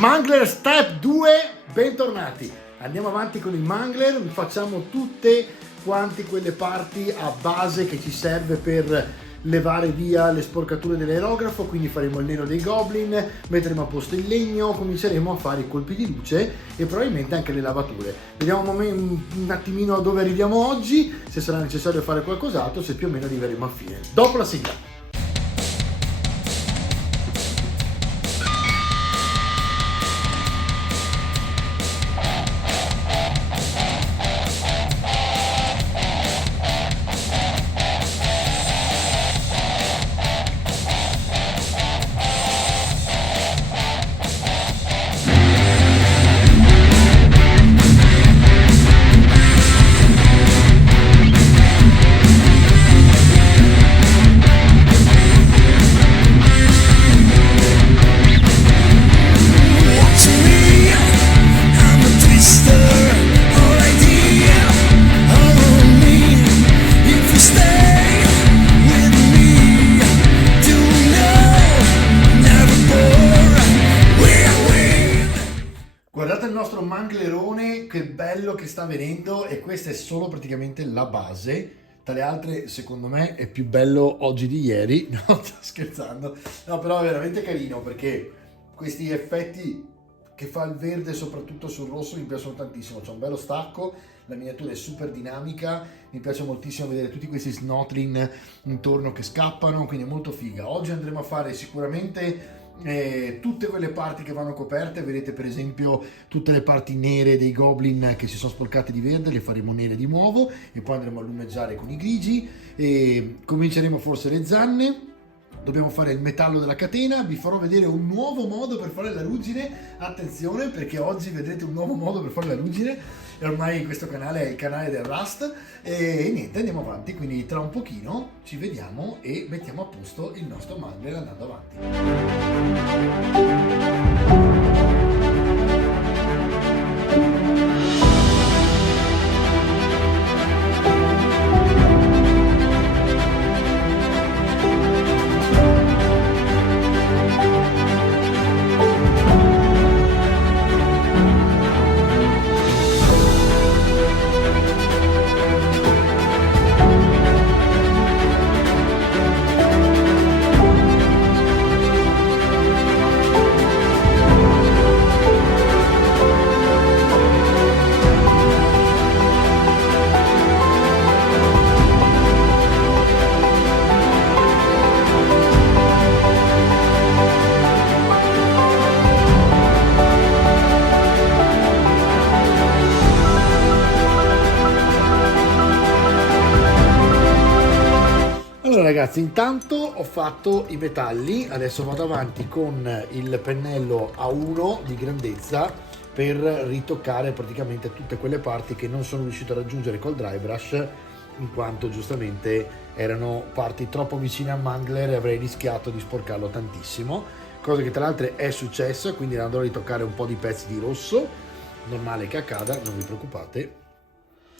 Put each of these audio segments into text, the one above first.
Mangler Step 2, bentornati. Andiamo avanti con il Mangler, facciamo tutte quante quelle parti a base che ci serve per levare via le sporcature dell'aerografo, quindi faremo il nero dei goblin, metteremo a posto il legno, cominceremo a fare i colpi di luce e probabilmente anche le lavature. Vediamo un attimino dove arriviamo oggi, se sarà necessario fare qualcos'altro, se più o meno arriveremo a fine. Dopo la sigla. Guardate il nostro manglerone, che bello che sta venendo, e questa è solo praticamente la base. Tra le altre, secondo me, è più bello oggi di ieri. No, sto scherzando. No, però è veramente carino perché questi effetti che fa il verde, soprattutto sul rosso, mi piacciono tantissimo. C'è un bello stacco, la miniatura è super dinamica, mi piace moltissimo vedere tutti questi snotlin intorno che scappano, quindi è molto figa. Oggi andremo a fare sicuramente tutte quelle parti che vanno coperte. Vedete per esempio tutte le parti nere dei goblin che si sono sporcate di verde, le faremo nere di nuovo e poi andremo a lumeggiare con i grigi e cominceremo forse le zanne. Dobbiamo fare il metallo della catena, vi farò vedere un nuovo modo per fare la ruggine. Attenzione, perché oggi vedrete un nuovo modo per fare la ruggine e ormai questo canale è il canale del Rust e niente, andiamo avanti, quindi tra un pochino ci vediamo e mettiamo a posto il nostro Mangler andando avanti. Allora ragazzi, intanto ho fatto i metalli, adesso vado avanti con il pennello A1 di grandezza per ritoccare praticamente tutte quelle parti che non sono riuscito a raggiungere col dry brush, in quanto giustamente erano parti troppo vicine al Mangler e avrei rischiato di sporcarlo tantissimo, cosa che tra l'altro è successa, quindi andrò a ritoccare un po' di pezzi di rosso, normale che accada, non vi preoccupate.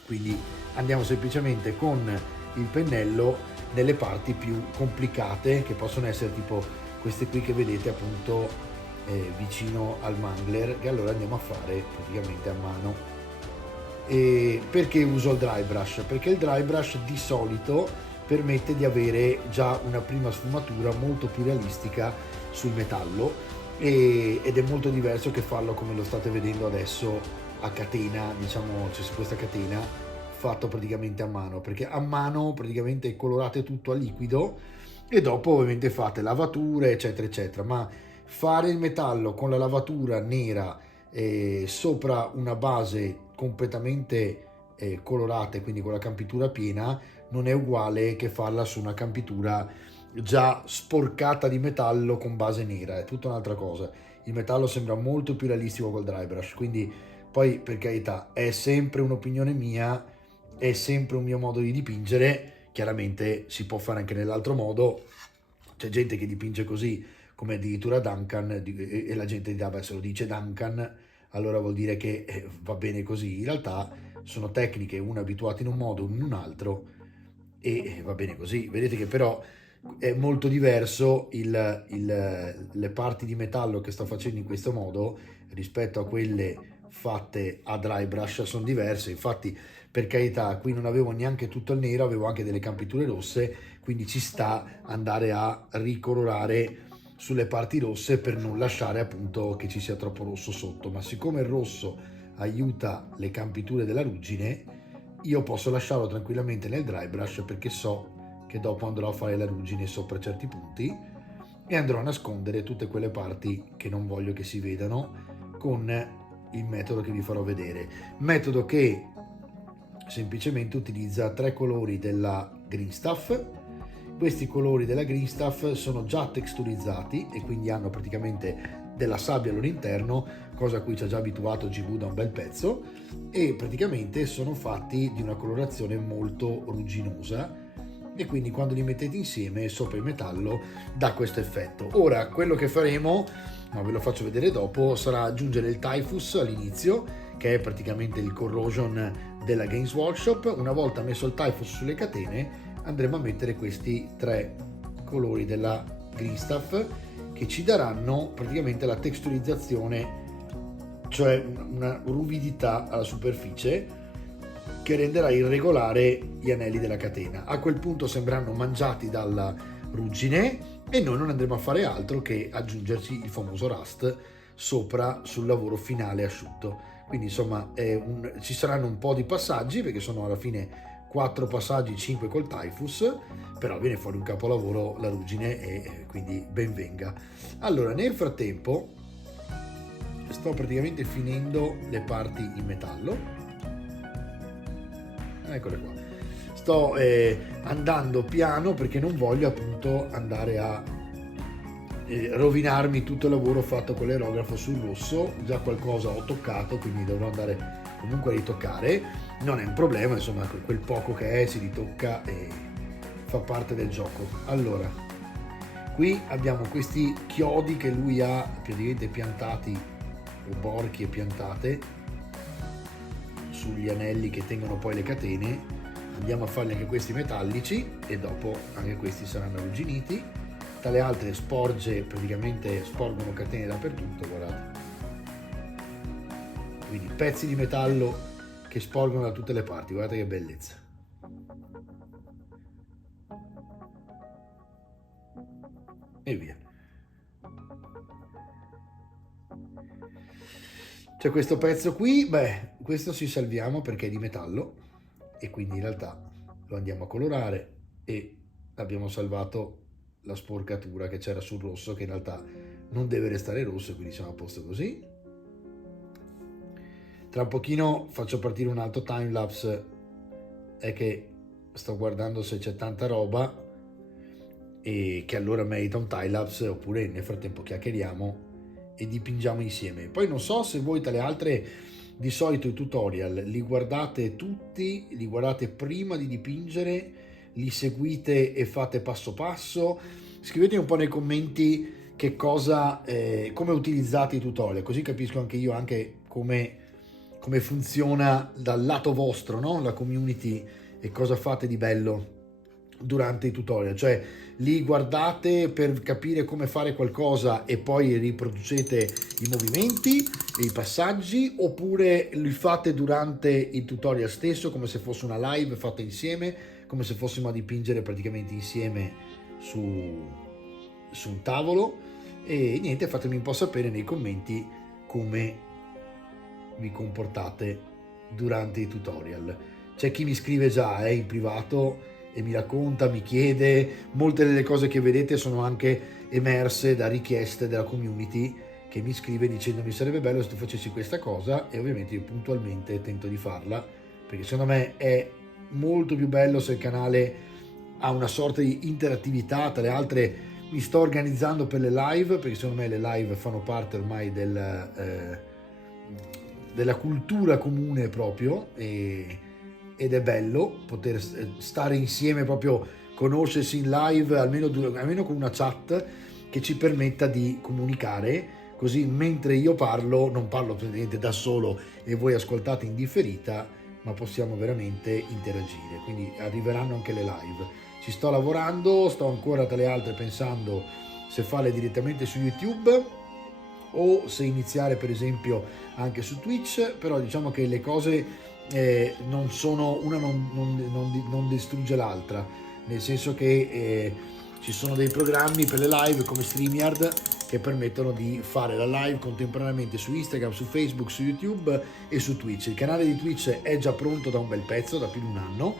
Quindi andiamo semplicemente con il pennello nelle parti più complicate, che possono essere tipo queste qui che vedete appunto vicino al Mangler, che allora andiamo a fare praticamente a mano. E perché uso il dry brush? Perché il dry brush di solito permette di avere già una prima sfumatura molto più realistica sul metallo ed è molto diverso che farlo come lo state vedendo adesso a catena, diciamo, cioè su questa catena fatto praticamente a mano, perché a mano praticamente colorate tutto a liquido e dopo ovviamente fate lavature eccetera eccetera, ma fare il metallo con la lavatura nera sopra una base completamente colorata, quindi con la campitura piena, non è uguale che farla su una campitura già sporcata di metallo con base nera, è tutta un'altra cosa. Il metallo sembra molto più realistico col dry brush, quindi poi per carità è sempre un'opinione mia, è sempre un mio modo di dipingere, chiaramente si può fare anche nell'altro modo, c'è gente che dipinge così come addirittura Duncan e la gente dirà beh, se lo dice Duncan allora vuol dire che va bene così. In realtà sono tecniche, una abituata in un modo, una in un altro, e va bene così. Vedete che però è molto diverso le parti di metallo che sto facendo in questo modo rispetto a quelle fatte a dry brush, sono diverse. Infatti, per carità, qui non avevo neanche tutto il nero, avevo anche delle campiture rosse, quindi ci sta andare a ricolorare sulle parti rosse per non lasciare appunto che ci sia troppo rosso sotto. Ma siccome il rosso aiuta le campiture della ruggine, io posso lasciarlo tranquillamente nel dry brush, perché so che dopo andrò a fare la ruggine sopra certi punti e andrò a nascondere tutte quelle parti che non voglio che si vedano con il metodo che vi farò vedere. Metodo che semplicemente utilizza 3 colori della Green Stuff. Questi colori della Green Stuff sono già texturizzati e quindi hanno praticamente della sabbia al loro interno, cosa a cui ci ha già abituato GW da un bel pezzo, e praticamente sono fatti di una colorazione molto rugginosa, e quindi quando li mettete insieme sopra il metallo dà questo effetto. Ora quello che faremo, ma ve lo faccio vedere dopo, sarà aggiungere il Typhus all'inizio, che è praticamente il corrosion della Games Workshop. Una volta messo il Typhus sulle catene andremo a mettere questi 3 colori della Green Stuff, che ci daranno praticamente la texturizzazione, cioè una ruvidità alla superficie che renderà irregolare gli anelli della catena. A quel punto sembreranno mangiati dalla ruggine e noi non andremo a fare altro che aggiungerci il famoso rust sopra sul lavoro finale asciutto. Quindi insomma ci saranno un po' di passaggi, perché sono alla fine 4 passaggi, 5 col Typhus, però viene fuori un capolavoro la ruggine e quindi ben venga. Allora, nel frattempo sto praticamente finendo le parti in metallo. Eccole qua. Sto andando piano perché non voglio appunto andare a rovinarmi tutto il lavoro fatto con l'aerografo sul rosso. Già qualcosa ho toccato, quindi dovrò andare comunque a ritoccare. Non è un problema, insomma, quel poco che è si ritocca e fa parte del gioco. Allora, qui abbiamo questi chiodi che lui ha praticamente piantati, o borchie piantate sugli anelli che tengono poi le catene. Andiamo a farli anche questi metallici e dopo anche questi saranno arrugginiti. Tra le altre sporge, praticamente sporgono catene dappertutto, guardate. Quindi pezzi di metallo che sporgono da tutte le parti, guardate che bellezza. E via. C'è questo pezzo qui, beh, questo ci salviamo perché è di metallo e quindi in realtà lo andiamo a colorare e abbiamo salvato la sporcatura che c'era sul rosso, che in realtà non deve restare rosso, quindi siamo a posto così. Tra un pochino faccio partire un altro timelapse, è che sto guardando se c'è tanta roba e che allora merita un timelapse, oppure nel frattempo chiacchieriamo e dipingiamo insieme. Poi non so se voi tra le altre, di solito i tutorial li guardate tutti, li guardate prima di dipingere, li seguite e fate passo passo. Scrivetemi un po' nei commenti che cosa, come utilizzate i tutorial, così capisco anche io anche come funziona dal lato vostro, no? La community, e cosa fate di bello durante i tutorial. Cioè li guardate per capire come fare qualcosa e poi riproducete i movimenti e i passaggi, oppure li fate durante il tutorial stesso come se fosse una live fatta insieme, come se fossimo a dipingere praticamente insieme su un tavolo. E niente, fatemi un po' sapere nei commenti come vi comportate durante i tutorial. C'è chi mi scrive già in privato e mi racconta, mi chiede. Molte delle cose che vedete sono anche emerse da richieste della community, che mi scrive dicendomi sarebbe bello se tu facessi questa cosa, e ovviamente io puntualmente tento di farla, perché secondo me è molto più bello se il canale ha una sorta di interattività. Tra le altre mi sto organizzando per le live, perché secondo me le live fanno parte ormai della cultura comune proprio, ed è bello poter stare insieme, proprio conoscersi in live, almeno con una chat che ci permetta di comunicare, così mentre io parlo non parlo praticamente da solo e voi ascoltate in differita, ma possiamo veramente interagire. Quindi arriveranno anche le live. ci sto lavorando, sto ancora tra le altre pensando se farle direttamente su YouTube o se iniziare per esempio anche su Twitch, però diciamo che le cose non sono, una non distrugge l'altra, nel senso che ci sono dei programmi per le live come StreamYard che permettono di fare la live contemporaneamente su Instagram, su Facebook, su YouTube e su Twitch. Il canale di Twitch è già pronto da un bel pezzo, da più di un anno,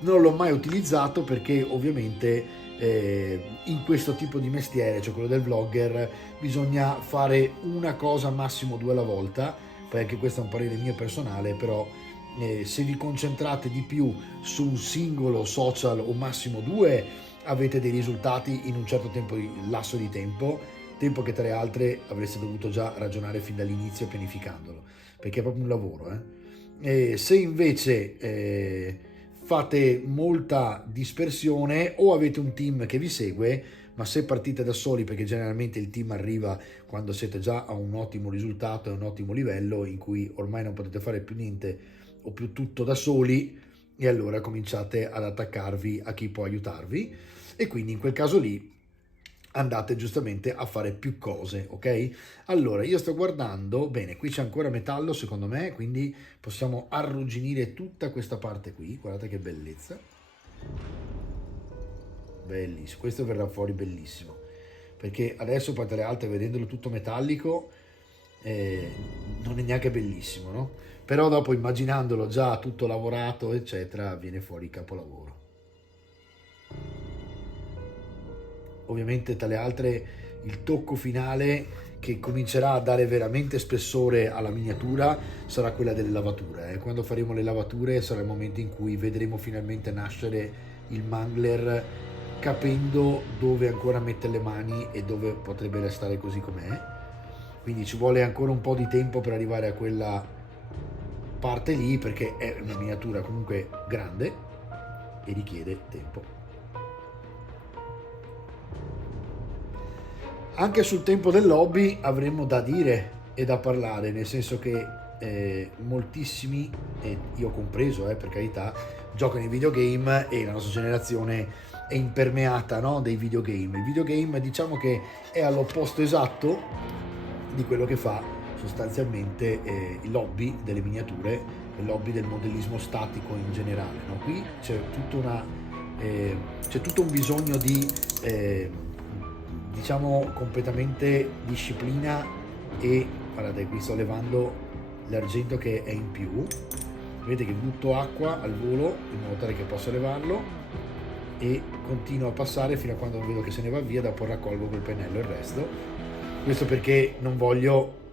non l'ho mai utilizzato perché ovviamente in questo tipo di mestiere, cioè quello del vlogger, bisogna fare una cosa massimo due alla volta, poi anche questo è un parere mio personale, però se vi concentrate di più su un singolo social o massimo due avete dei risultati in un certo lasso di tempo che tra le altre avreste dovuto già ragionare fin dall'inizio pianificandolo, perché è proprio un lavoro. Se invece fate molta dispersione o avete un team che vi segue, ma se partite da soli, perché generalmente il team arriva quando siete già a un ottimo risultato e un ottimo livello in cui ormai non potete fare più niente o più tutto da soli, e allora cominciate ad attaccarvi a chi può aiutarvi, e quindi in quel caso lì andate giustamente a fare più cose, ok? Allora, io sto guardando, bene, qui c'è ancora metallo secondo me, quindi possiamo arrugginire tutta questa parte qui, guardate che bellezza. Bellissimo, questo verrà fuori bellissimo, perché adesso poi tra le altre, vedendolo tutto metallico, non è neanche bellissimo, no? Però dopo immaginandolo già tutto lavorato, eccetera, viene fuori capolavoro. Ovviamente tra le altre il tocco finale che comincerà a dare veramente spessore alla miniatura sarà quella delle lavature. Quando faremo le lavature sarà il momento in cui vedremo finalmente nascere il mangler, capendo dove ancora mettere le mani e dove potrebbe restare così com'è. Quindi ci vuole ancora un po' di tempo per arrivare a quella parte lì, perché è una miniatura comunque grande e richiede tempo. Anche sul tempo dell'hobby avremmo da dire e da parlare, nel senso che moltissimi, e io compreso per carità, giocano ai videogame e la nostra generazione è impermeata, no, dei videogame. Il videogame diciamo che è all'opposto esatto di quello che fa sostanzialmente l'hobby delle miniature e l'hobby del modellismo statico in generale, no? Qui c'è tutto un bisogno di diciamo completamente disciplina, e guardate, qui sto levando l'argento che è in più, vedete che butto acqua al volo in modo tale che possa levarlo e continuo a passare fino a quando vedo che se ne va via, dopo raccolgo col pennello il resto. Questo perché non voglio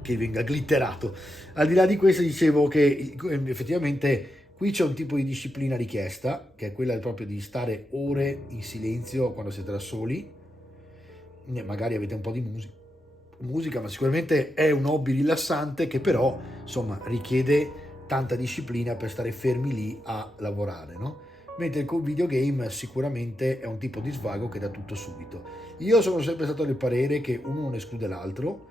che venga glitterato. Al di là di questo, dicevo che effettivamente qui c'è un tipo di disciplina richiesta, che è quella proprio di stare ore in silenzio quando siete da soli. Magari avete un po' di musica, ma sicuramente è un hobby rilassante che però insomma richiede tanta disciplina per stare fermi lì a lavorare, no? Mentre il videogame sicuramente è un tipo di svago che dà tutto subito. Io sono sempre stato del parere che uno non esclude l'altro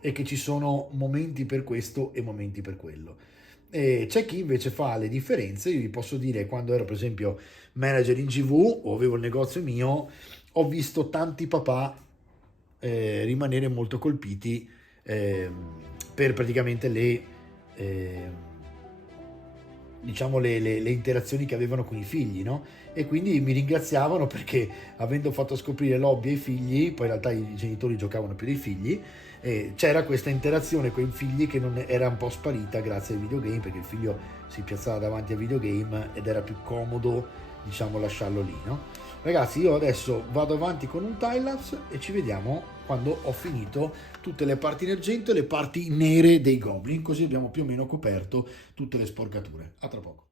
e che ci sono momenti per questo e momenti per quello. E c'è chi invece fa le differenze. Io vi posso dire, quando ero per esempio manager in GV o avevo il negozio mio, ho visto tanti papà rimanere molto colpiti per praticamente diciamo le interazioni che avevano con i figli, no? E quindi mi ringraziavano perché, avendo fatto scoprire l'hobby ai figli, poi in realtà i genitori giocavano più dei figli, c'era questa interazione con i figli che non era un po' sparita grazie ai videogame, perché il figlio si piazzava davanti al videogame ed era più comodo, diciamo, lasciarlo lì, no? Ragazzi, io adesso vado avanti con un timelapse e ci vediamo quando ho finito tutte le parti in argento e le parti nere dei goblin, così abbiamo più o meno coperto tutte le sporcature. A tra poco.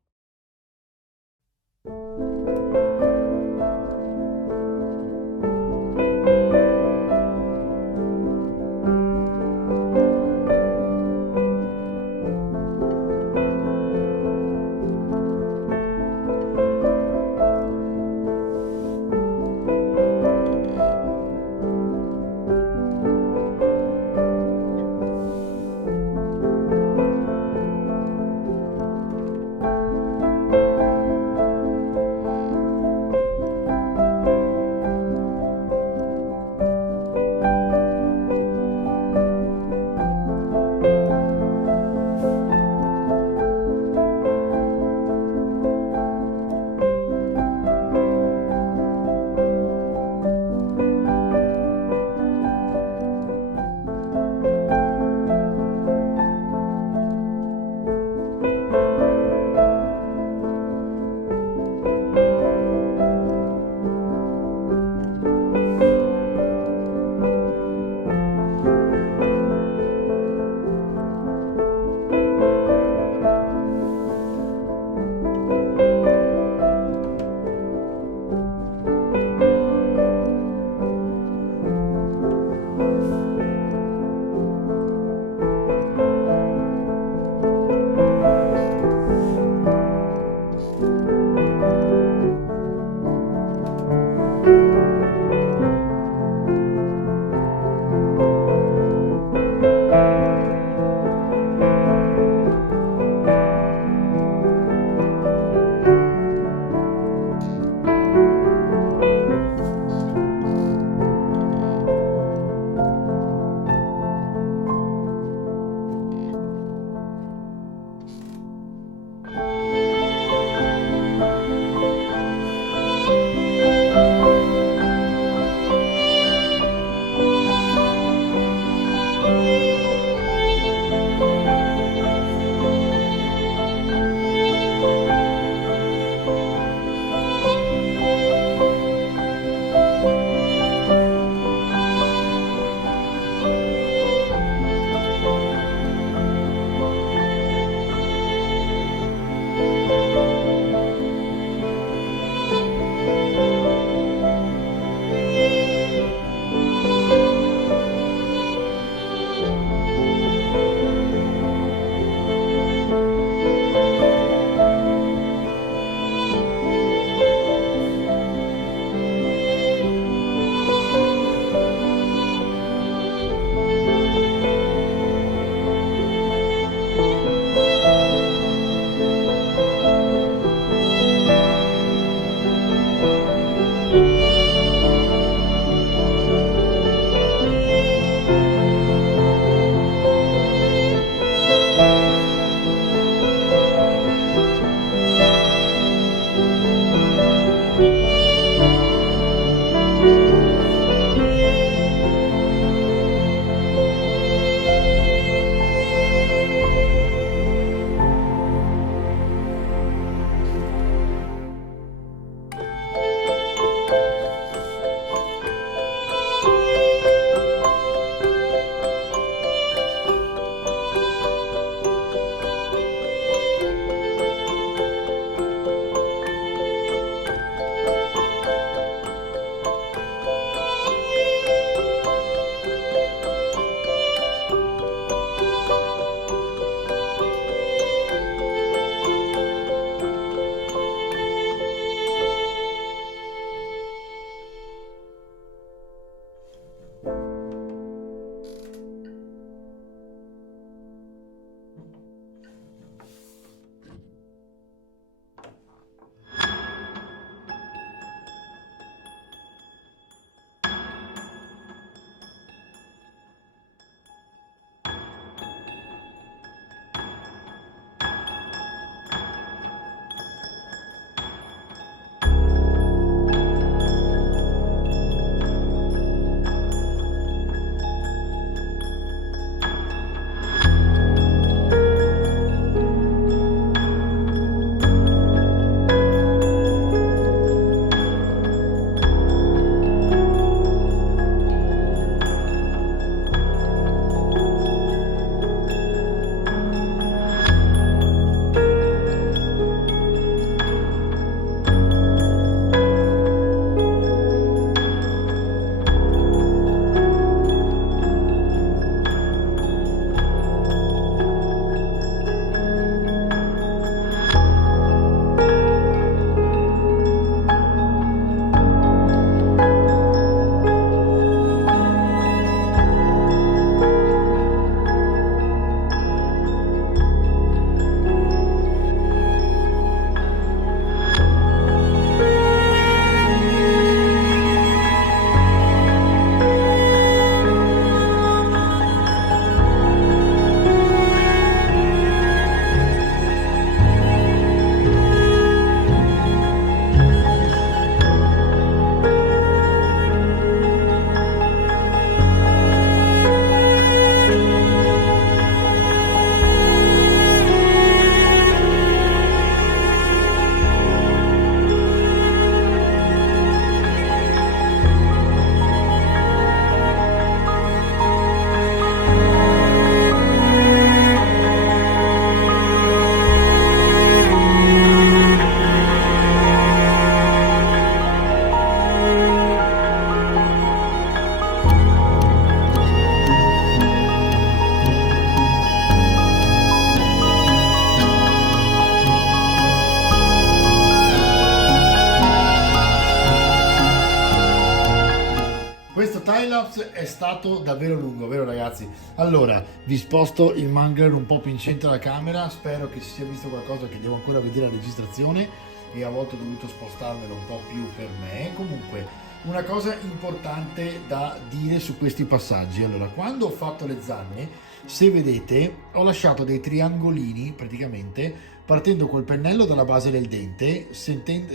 timelapse è stato davvero lungo, vero ragazzi? Allora, vi sposto il mangler un po' più in centro alla camera, spero che si sia visto qualcosa, che devo ancora vedere la registrazione e a volte ho dovuto spostarmelo un po' più per me. Comunque, una cosa importante da dire su questi passaggi. Allora, quando ho fatto le zanne, se vedete, ho lasciato dei triangolini praticamente partendo col pennello dalla base del dente,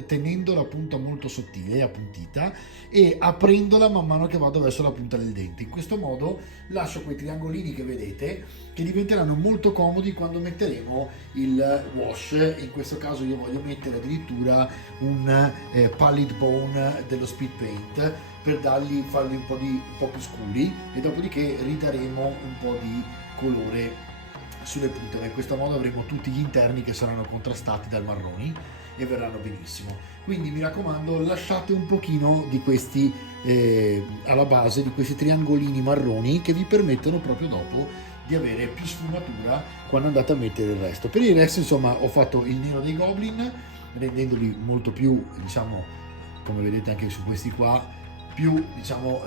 tenendo la punta molto sottile, appuntita, e aprendola man mano che vado verso la punta del dente. In questo modo lascio quei triangolini che vedete, che diventeranno molto comodi quando metteremo il wash. In questo caso io voglio mettere addirittura un palette bone dello speed paint per farli un po' più scuri, e dopodiché ridaremo un po' di colore sulle punte, ma in questo modo avremo tutti gli interni che saranno contrastati dal marroni e verranno benissimo. Quindi mi raccomando, lasciate un pochino di questi alla base, di questi triangolini marroni, che vi permettono proprio dopo di avere più sfumatura quando andate a mettere il resto. Per il resto, insomma, ho fatto il nero dei goblin, rendendoli molto più, diciamo, come vedete anche su questi qua, più, diciamo,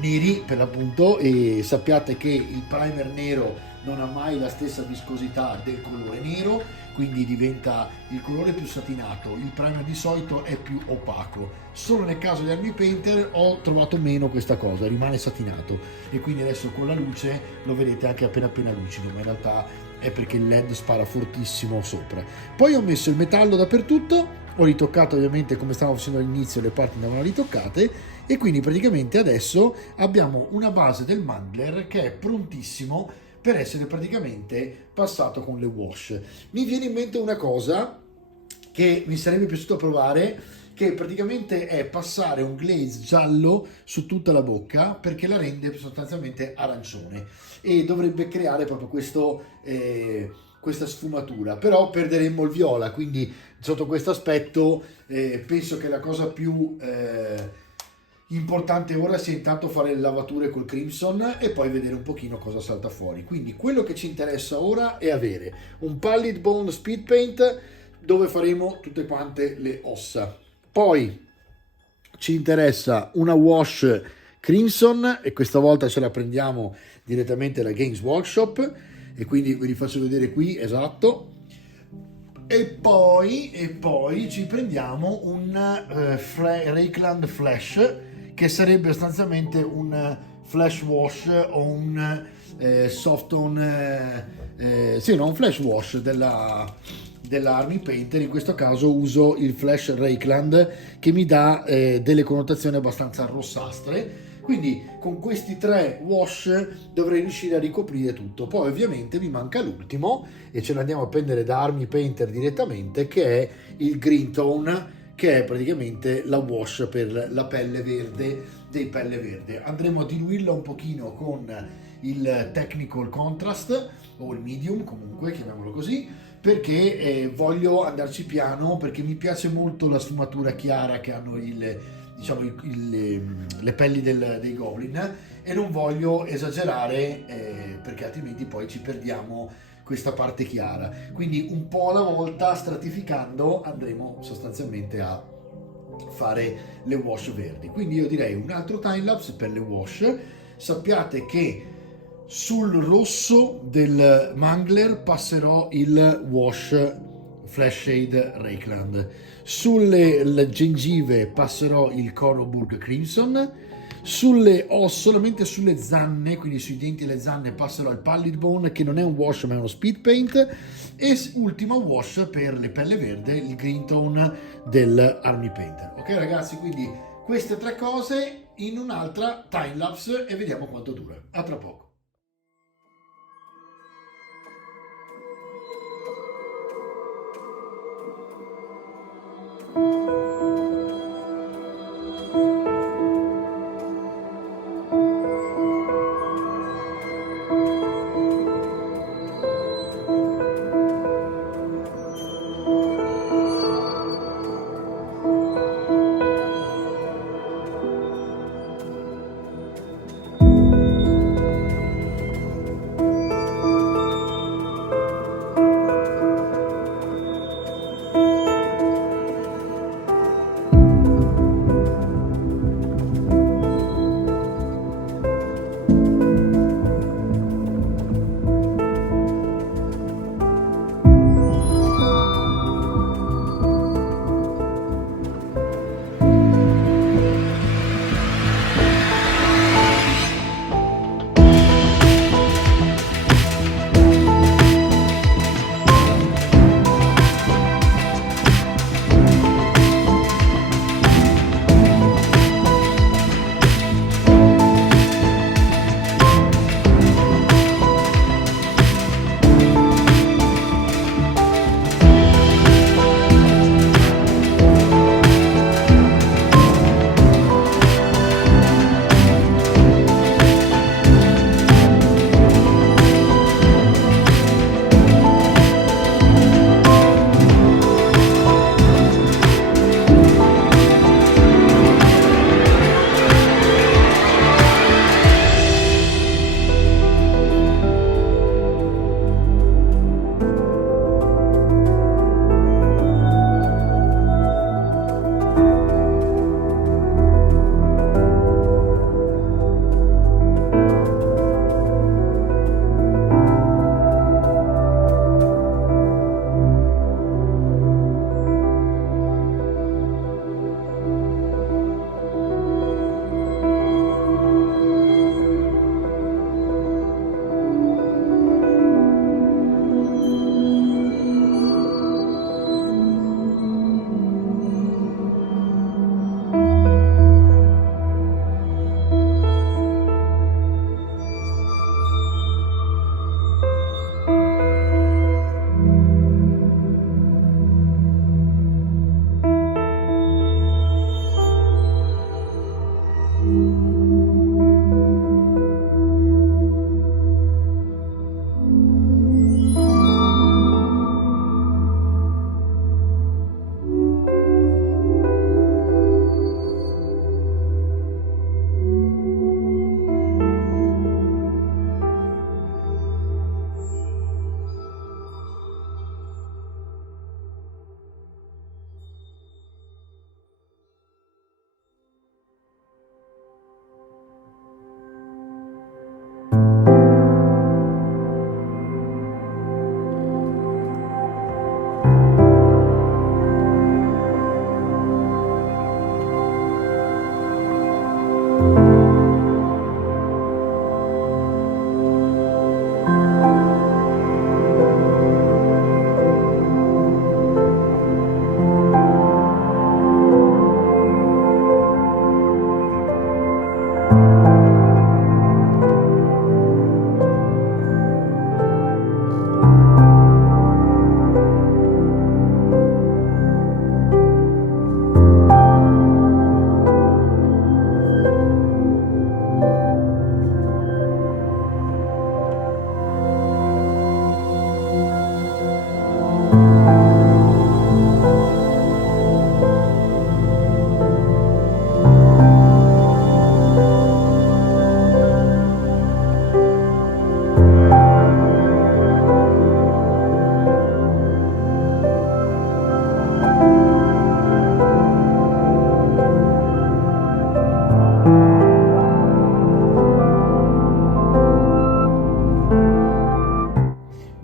neri per l'appunto. E sappiate che il primer nero non ha mai la stessa viscosità del colore nero, quindi diventa il colore più satinato. Il primer di solito è più opaco, solo nel caso di Army Painter ho trovato meno questa cosa, rimane satinato, e quindi adesso con la luce lo vedete anche appena lucido, ma in realtà è perché il LED spara fortissimo sopra. Poi ho messo il metallo dappertutto, ho ritoccato ovviamente come stavo facendo all'inizio, le parti andavano ritoccate, e quindi praticamente adesso abbiamo una base del mangler che è prontissimo per essere praticamente passato con le wash. Mi viene in mente una cosa che mi sarebbe piaciuto provare, che praticamente è passare un glaze giallo su tutta la bocca, perché la rende sostanzialmente arancione e dovrebbe creare proprio questa sfumatura. Però perderemmo il viola, quindi sotto questo aspetto penso che la cosa più importante ora sia intanto fare le lavature col Crimson e poi vedere un pochino cosa salta fuori. Quindi quello che ci interessa ora è avere un Palette Bone Speed Paint dove faremo tutte quante le ossa. Poi ci interessa una wash Crimson, e questa volta ce la prendiamo direttamente da Games Workshop, e quindi ve li faccio vedere qui, esatto. E poi ci prendiamo un Reikland Flash, che sarebbe sostanzialmente un flash wash o un un flash wash della Army Painter. In questo caso uso il Flash Reikland, che mi dà delle connotazioni abbastanza rossastre, quindi con questi 3 wash dovrei riuscire a ricoprire tutto. Poi ovviamente mi manca l'ultimo, e ce l'andiamo a prendere da Army Painter direttamente, che è il Green Tone, che è praticamente la wash per la pelle verde dei Pelle Verde. Andremo a diluirla un pochino con il Technical Contrast, o il Medium, comunque chiamiamolo così, perché voglio andarci piano, perché mi piace molto la sfumatura chiara che hanno le pelli dei Goblin, e non voglio esagerare perché altrimenti poi ci perdiamo questa parte chiara. Quindi un po' alla volta, stratificando, andremo sostanzialmente a fare le wash verdi. Quindi io direi un altro timelapse per le wash. Sappiate che sul rosso del mangler passerò il wash Flash Shade Reikland, sulle gengive passerò il Coronburg Crimson, solamente sulle zanne, quindi sui denti e le zanne, passerò il Palette Bone, che non è un wash ma è uno speed paint, e ultimo wash per le Pelle Verde, il Green Tone del Army Painter. Ok ragazzi, quindi queste 3 cose in un'altra timelapse e vediamo quanto dura. A tra poco.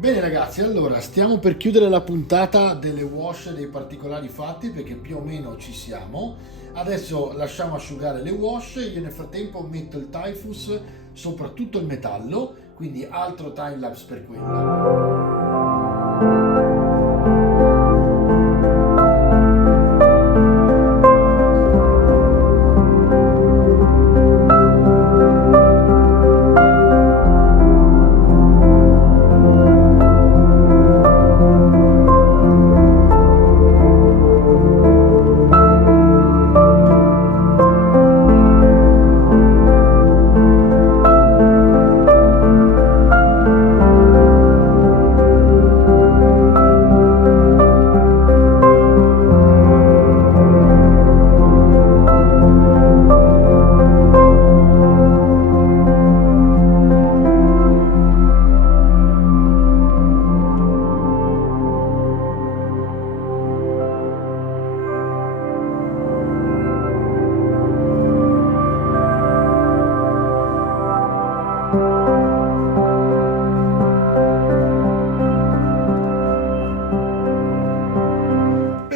Bene ragazzi, allora stiamo per chiudere la puntata delle wash dei particolari fatti, perché più o meno ci siamo. Adesso lasciamo asciugare le wash, io nel frattempo metto il Typhus sopra tutto il metallo, quindi altro timelapse per quello.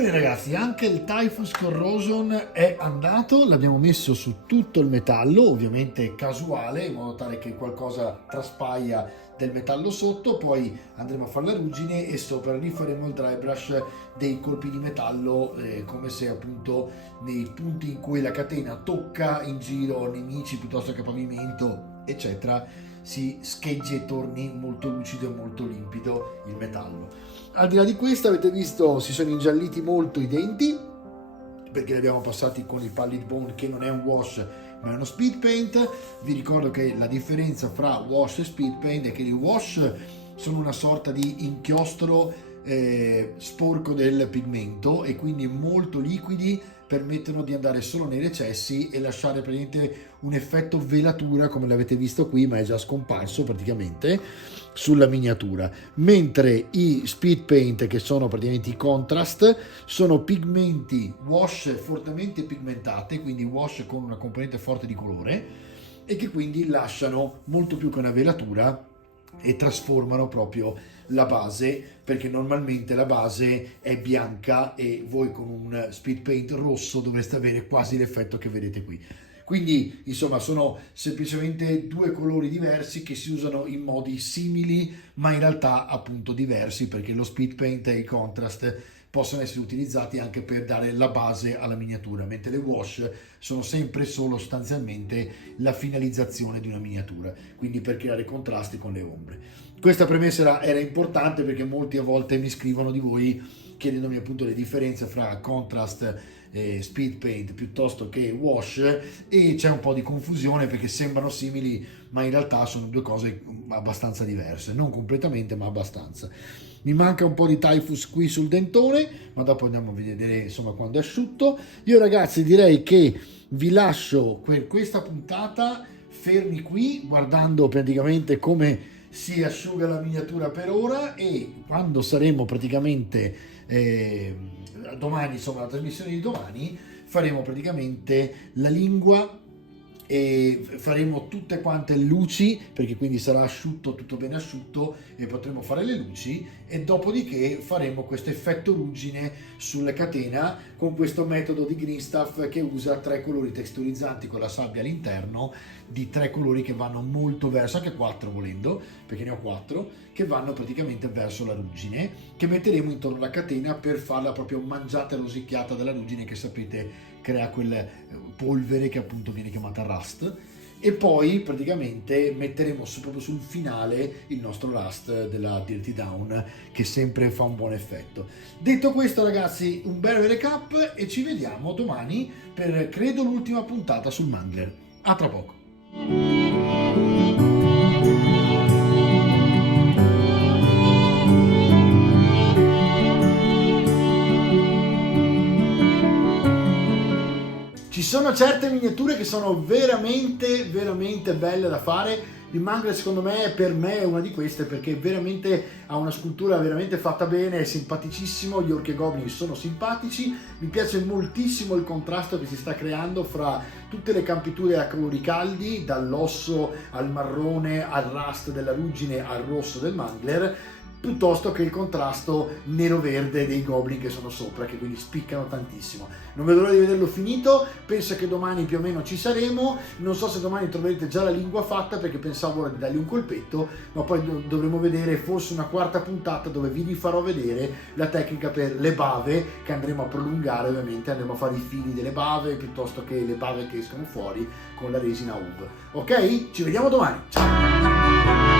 Ragazzi, anche il Typhus Corrosion è andato, l'abbiamo messo su tutto il metallo, ovviamente casuale, in modo tale che qualcosa traspaia del metallo sotto, poi andremo a fare la ruggine e sopra rifaremo il dry brush dei colpi di metallo, come se appunto nei punti in cui la catena tocca in giro nemici piuttosto che pavimento, eccetera, si scheggi e torni molto lucido e molto limpido il metallo. Al di là di questo, avete visto, si sono ingialliti molto i denti, perché li abbiamo passati con il Pallid Bone, che non è un wash ma è uno speed paint. Vi ricordo che la differenza fra wash e speed paint è che i wash sono una sorta di inchiostro sporco del pigmento e quindi molto liquidi, permettono di andare solo nei recessi e lasciare praticamente un effetto velatura, come l'avete visto qui, ma è già scomparso praticamente sulla miniatura, mentre i speed paint, che sono praticamente i contrast, sono pigmenti wash fortemente pigmentate, quindi wash con una componente forte di colore, e che quindi lasciano molto più che una velatura e trasformano proprio la base, perché normalmente la base è bianca e voi con un speed paint rosso dovreste avere quasi l'effetto che vedete qui. Quindi insomma sono semplicemente due colori diversi che si usano in modi simili ma in realtà appunto diversi, perché lo speed paint e i contrast possono essere utilizzati anche per dare la base alla miniatura, mentre le wash sono sempre solo sostanzialmente la finalizzazione di una miniatura, quindi per creare contrasti con le ombre. Questa premessa era importante perché molti a volte mi scrivono di voi chiedendomi appunto le differenze fra contrast e speed paint piuttosto che wash, e c'è un po' di confusione perché sembrano simili ma in realtà sono due cose abbastanza diverse, non completamente ma abbastanza. Mi manca un po' di Typhus qui sul dentone, ma dopo andiamo a vedere insomma quando è asciutto. Io ragazzi direi che vi lascio questa puntata fermi qui guardando praticamente come si asciuga la miniatura per ora, e quando saremo praticamente domani, insomma la trasmissione di domani, faremo praticamente la lingua e faremo tutte quante luci, perché quindi sarà asciutto, tutto bene asciutto, e potremo fare le luci, e dopodiché faremo questo effetto ruggine sulla catena con questo metodo di Greenstuff che usa 3 colori texturizzanti con la sabbia all'interno, di 3 colori che vanno molto verso, anche 4 volendo, perché ne ho 4, che vanno praticamente verso la ruggine, che metteremo intorno alla catena per farla proprio mangiata e rosicchiata dalla ruggine, che sapete crea quel polvere che appunto viene chiamata rust. E poi praticamente metteremo proprio sul finale il nostro rust della Dirty Down, che sempre fa un buon effetto. Detto questo, ragazzi, un bel recap e ci vediamo domani per, credo, l'ultima puntata sul Mangler. A tra poco. Ci sono certe miniature che sono veramente belle da fare. Il Mangler, secondo me, per me è una di queste, perché veramente ha una scultura veramente fatta bene, è simpaticissimo, gli orchi goblin sono simpatici, mi piace moltissimo il contrasto che si sta creando fra tutte le campiture a colori caldi, dall'osso al marrone al rust della ruggine al rosso del Mangler, piuttosto che il contrasto nero-verde dei goblin che sono sopra, che quindi spiccano tantissimo. Non vedo l'ora di vederlo finito, penso che domani più o meno ci saremo, non so se domani troverete già la lingua fatta, perché pensavo ora di dargli un colpetto, ma poi dovremo vedere forse una quarta puntata dove vi farò vedere la tecnica per le bave, che andremo a prolungare. Ovviamente andremo a fare i fili delle bave piuttosto che le bave che escono fuori con la resina UV. Ok? Ci vediamo domani, ciao!